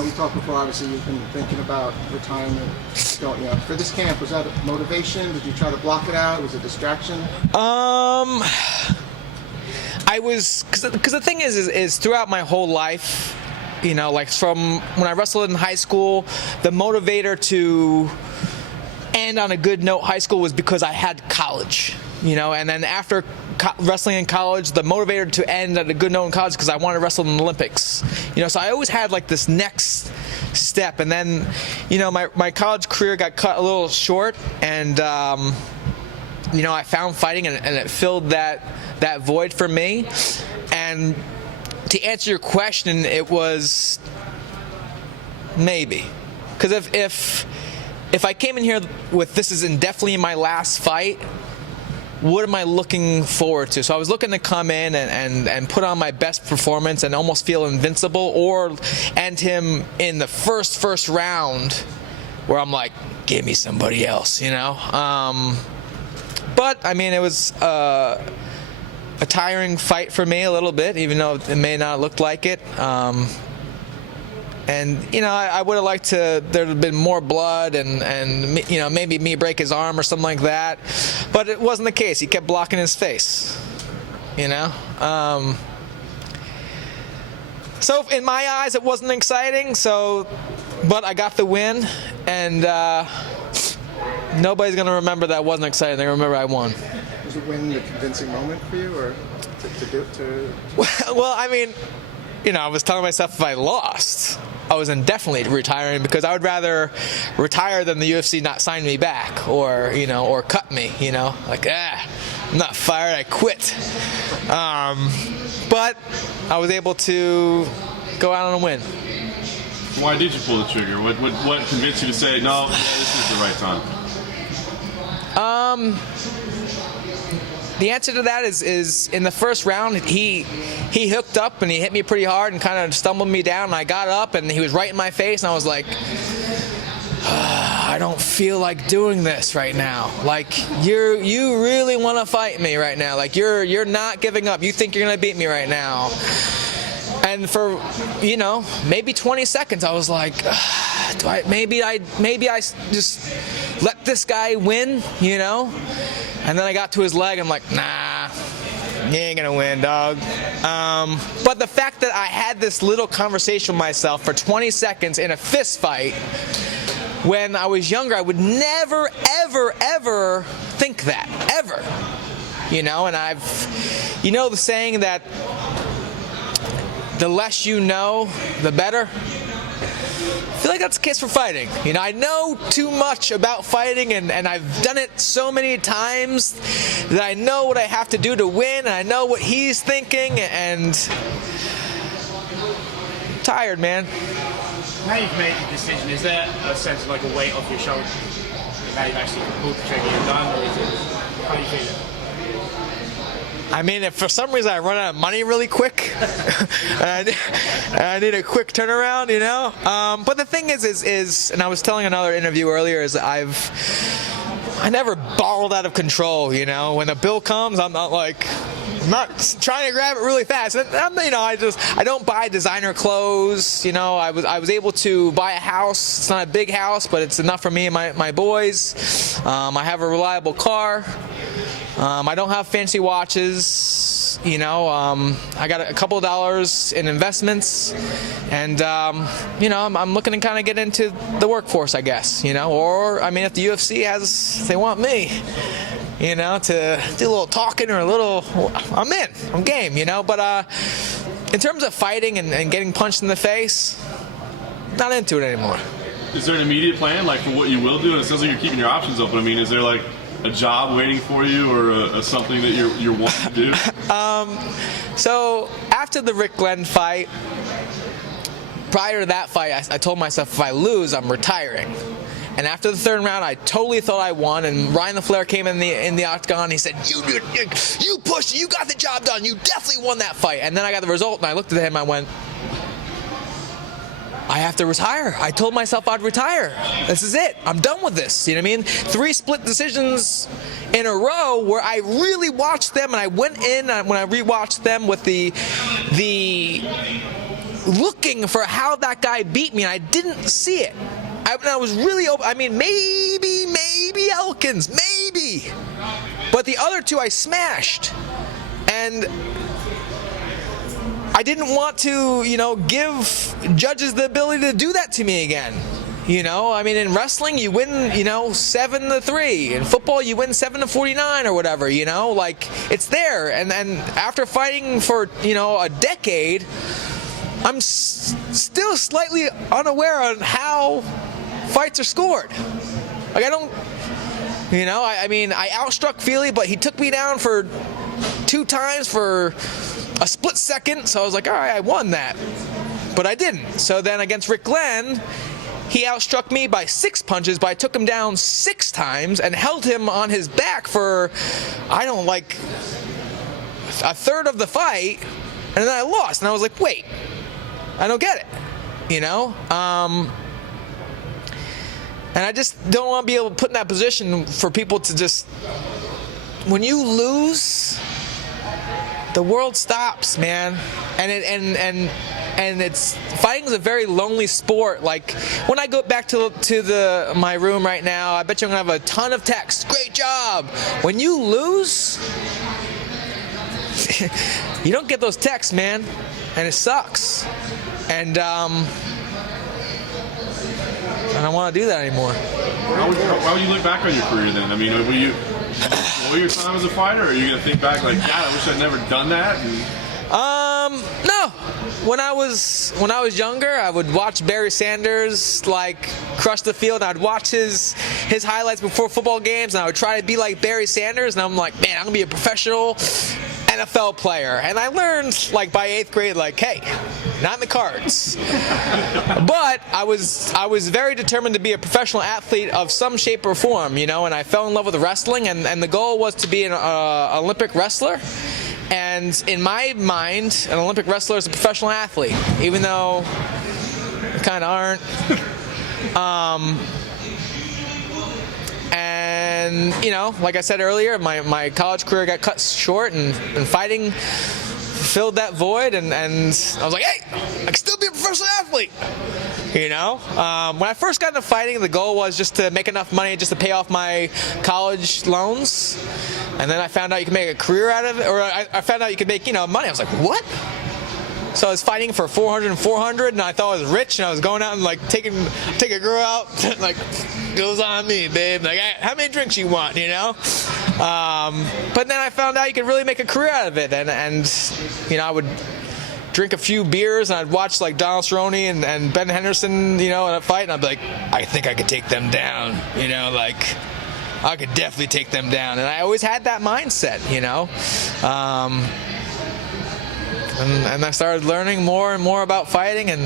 we talked before, obviously you've been thinking about retirement. For this camp, was that a motivation? Did you try to block it out? Was it a distraction? I was, because the thing is throughout my whole life, like from when I wrestled in high school, the motivator to end on a good note high school was because I had college, and then after wrestling in college, the motivator to end at a good note in college because I wanted to wrestle in the Olympics, so I always had like this next step, and then, my college career got cut a little short, and I found fighting, and it filled that void for me. And to answer your question, it was maybe, because if I came in here with this is definitely my last fight, what am I looking forward to? So I was looking to come in and put on my best performance and almost feel invincible, or end him in the first round where I'm like, give me somebody else, But I mean, it was a tiring fight for me a little bit, even though it may not look like it. And I would have liked there to have been more blood and maybe me break his arm or something like that, but it wasn't the case. He kept blocking his face. So in my eyes, it wasn't exciting. But I got the win, and nobody's gonna remember that wasn't exciting. They're gonna remember I won. Was the win a convincing moment for you, or to? Well, I mean, I was telling myself if I lost, I was indefinitely retiring, because I would rather retire than the UFC not sign me back or cut me, like, I'm not fired, I quit. But I was able to go out on a win. Why did you pull the trigger? What convinced you to say, no, this is the right time? The answer to that is in the first round, he hooked up and he hit me pretty hard and kind of stumbled me down, and I got up and he was right in my face, and I was like, I don't feel like doing this right now. Like, you really want to fight me right now. Like, you're not giving up. You think you're gonna beat me right now. And for maybe 20 seconds, I was like, maybe I just let this guy win, And then I got to his leg. I'm like, nah, you ain't gonna win, dog. But the fact that I had this little conversation with myself for 20 seconds in a fist fight, when I was younger, I would never, ever, ever think that, ever. And I've, the saying that the less you know, the better. I feel like that's the case for fighting. I know too much about fighting, and I've done it so many times that I know what I have to do to win, and I know what he's thinking, and I'm tired, man. Now you've made the decision, is there a sense of like a weight off your shoulder? Now you've actually pulled the trigger and done, or is it, how do you feel? I mean, if for some reason I run out of money really quick, and I need a quick turnaround, But the thing is, and I was telling another interview earlier, is I never balled out of control, When the bill comes, I'm not trying to grab it really fast. I don't buy designer clothes. I was able to buy a house. It's not a big house, but it's enough for me and my boys. I have a reliable car. I don't have fancy watches, I got a couple of dollars in investments, and, I'm looking to kind of get into the workforce, I guess, or, if the UFC they want me, to do a little talking or I'm game, but, in terms of fighting and getting punched in the face, not into it anymore. Is there an immediate plan, for what you will do? And it sounds like you're keeping your options open. Is there, a job waiting for you, or something that you're wanting to do? So after the Rick Glenn fight, prior to that fight, I told myself if I lose, I'm retiring. And after the third round, I totally thought I won. And Ryan LaFleur came in the octagon. He said, "You pushed. You got the job done. You definitely won that fight." And then I got the result, and I looked at him. I went, I have to retire. I told myself I'd retire. This is it. I'm done with this. 3 split decisions in a row where I really watched them, and I went in when I rewatched them with the looking for how that guy beat me, and I didn't see it. I was really open. I mean, maybe Elkins, maybe. But the other two I smashed. And I didn't want to, give judges the ability to do that to me again. I mean, in wrestling, you win, 7-3. In football, you win 7-49 or whatever, like, it's there. And after fighting for, a decade, I'm still slightly unaware on how fights are scored. Like, I don't, I mean, I outstruck Feely, but he took me down for 2 times for a split second. So I was like, all right, I won that. But I didn't. So then against Rick Glenn, he outstruck me by 6 punches, but I took him down 6 times and held him on his back for, a third of the fight, and then I lost. And I was like, wait, I don't get it, And I just don't want to be able to put in that position for people to just, when you lose, the world stops, man. And it's, fighting's a very lonely sport. Like, when I go back to my room right now, I bet you I'm gonna have a ton of texts. Great job. When you lose, you don't get those texts, man, and it sucks. And I don't want to do that anymore. How would you look back on your career then? I mean, will you enjoy your time as a fighter, or are you gonna think back like, God, I wish I'd never done that? No. When I was younger, I would watch Barry Sanders crush the field, and I'd watch his highlights before football games, and I would try to be like Barry Sanders, and I'm like, man, I'm gonna be a professional NFL player. And I learned by 8th grade, hey, not in the cards. But I was very determined to be a professional athlete of some shape or form, and I fell in love with wrestling, and the goal was to be an Olympic wrestler. And in my mind, an Olympic wrestler is a professional athlete, even though they kind of aren't. And, like I said earlier, my college career got cut short, and fighting filled that void, and I was like, hey, I can still be a professional athlete. When I first got into fighting, the goal was just to make enough money just to pay off my college loans. And then I found out you could make a career out of it, or I found out you could make, money. I was like, what? So I was fighting for 400 and 400, and I thought I was rich, and I was going out and take a girl out, goes on me, babe. How many drinks you want, But then I found out you could really make a career out of it, and I would drink a few beers, and I'd watch Donald Cerrone and Ben Henderson, in a fight, and I'd be like, I think I could take them down, I could definitely take them down. And I always had that mindset, and I started learning more and more about fighting, and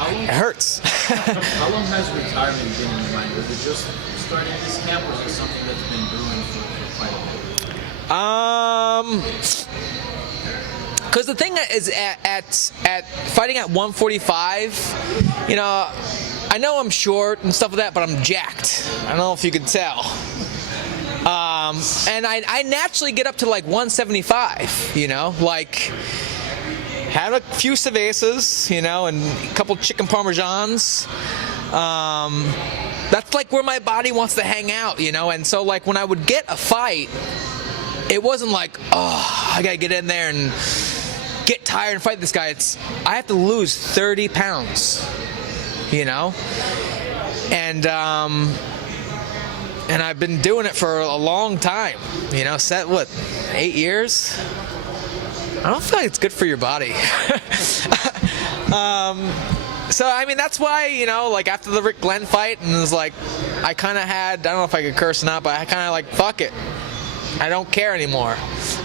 it hurts. How long has retirement been in your mind? Was it just starting this camp, or is it something that's been brewing for quite a while? Because the thing is, at fighting at 145, I know I'm short and stuff like that, but I'm jacked. I don't know if you could tell. And I naturally get up to 175, had a few cervezas, and a couple chicken parmesans. That's where my body wants to hang out, and so when I would get a fight, it wasn't I gotta get in there and get tired and fight this guy. I have to lose 30 pounds, and I've been doing it for a long time, 8 years? I don't feel like it's good for your body. So, I mean, that's why, after the Rick Glenn fight, and it was I kind of had, I don't know if I could curse or not, but I kind of fuck it. I don't care anymore.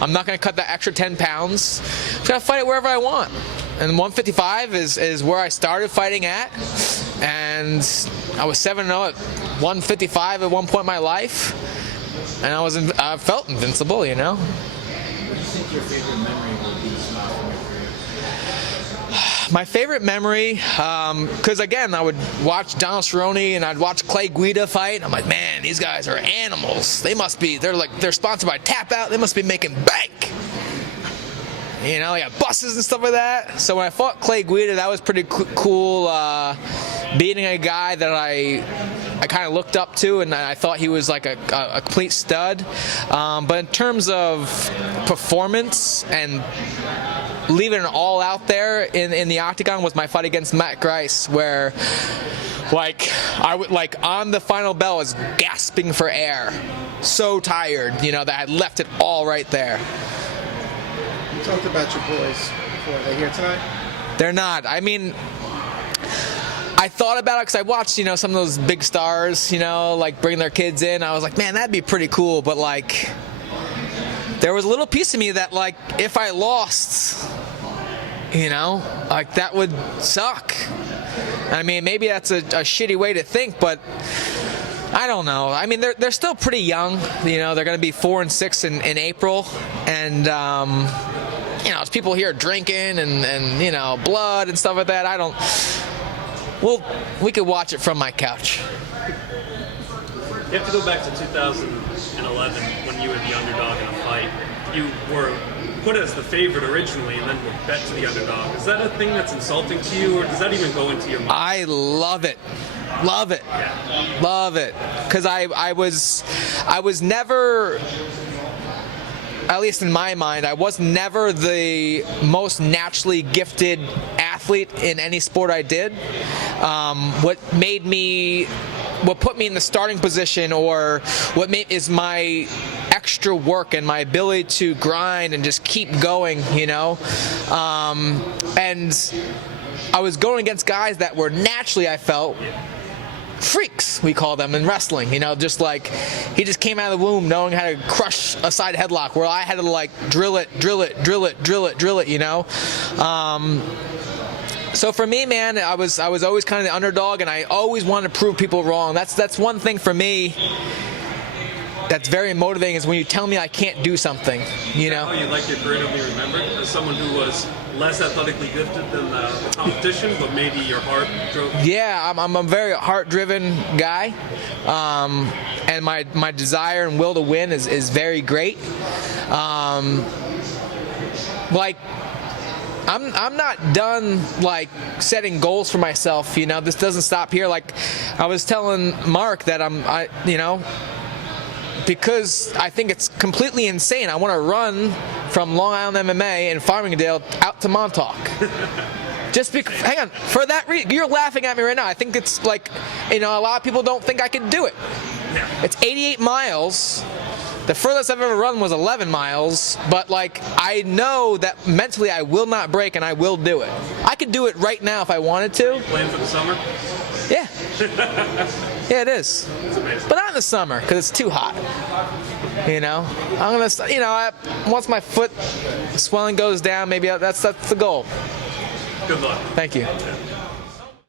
I'm not going to cut that extra 10 pounds. I'm going to fight it wherever I want. And 155 is where I started fighting at. And I was 7-0 at 155 at one point in my life. And I felt invincible, What do you think your favorite memory will be from your career? My favorite memory, because again, I would watch Donald Cerrone and I'd watch Clay Guida fight. I'm like, man, these guys are animals. They're sponsored by Tap Out. They must be making bank. You know, they got buses and stuff like that. So when I fought Clay Guida, that was pretty cool. Beating a guy that I kind of looked up to, and I thought he was like a complete stud. But in terms of performance and leaving it all out there in the octagon was my fight against Matt Grice, where I would on the final bell was gasping for air, so tired, you know, that I had left it all right there. You talked about your boys before. Are they here tonight? They're not. I mean, I thought about it because I watched, you know, some of those big stars, you know, like bring their kids in. I was like, man, that'd be pretty cool. But like, there was a little piece of me that like, if I lost, you know, like that would suck. I mean, maybe that's a shitty way to think, but I don't know. I mean, they're still pretty young. You know, they're going to be 4 and 6 in April, and you know, it's people here drinking and you know, blood and stuff like that. I don't. Well, we could watch it from my couch. You have to go back to 2011 when you were the underdog in a fight. You were put as the favorite originally and then were bet to the underdog. Is that a thing that's insulting to you, or does that even go into your mind? I love it. Love it. Yeah. Love it. Because I was never, at least in my mind, I was never the most naturally gifted athlete in any sport I did. What put me in the starting position, or is my extra work and my ability to grind and just keep going, you know. And I was going against guys that were naturally, I felt, freaks, we call them in wrestling, you know, just like he just came out of the womb knowing how to crush a side headlock, where I had to like drill it, you know. So for me, man, I was always kind of the underdog, and I always wanted to prove people wrong. That's one thing for me that's very motivating, is when you tell me I can't do something, you know. How you'd like your career to be remembered as someone who was less athletically gifted than the competition, but maybe your heart drove. Yeah, I'm a very heart-driven guy, and my desire and will to win is very great. Like, I'm not done like setting goals for myself, you know. This doesn't stop here. Like I was telling Mark that you know, because I think it's completely insane. I want to run from Long Island MMA and Farmingdale out to Montauk. Just because, hang on, for that reason, you're laughing at me right now. I think it's like, you know, a lot of people don't think I can do it. It's 88 miles. The furthest I've ever run was 11 miles, but like I know that mentally I will not break, and I will do it. I could do it right now if I wanted to. Plan for the summer? Yeah. Yeah, it is. It's amazing. But not in the summer, because it's too hot. You know, I'm gonna, you know, once my foot swelling goes down, maybe that's the goal. Good luck. Thank you.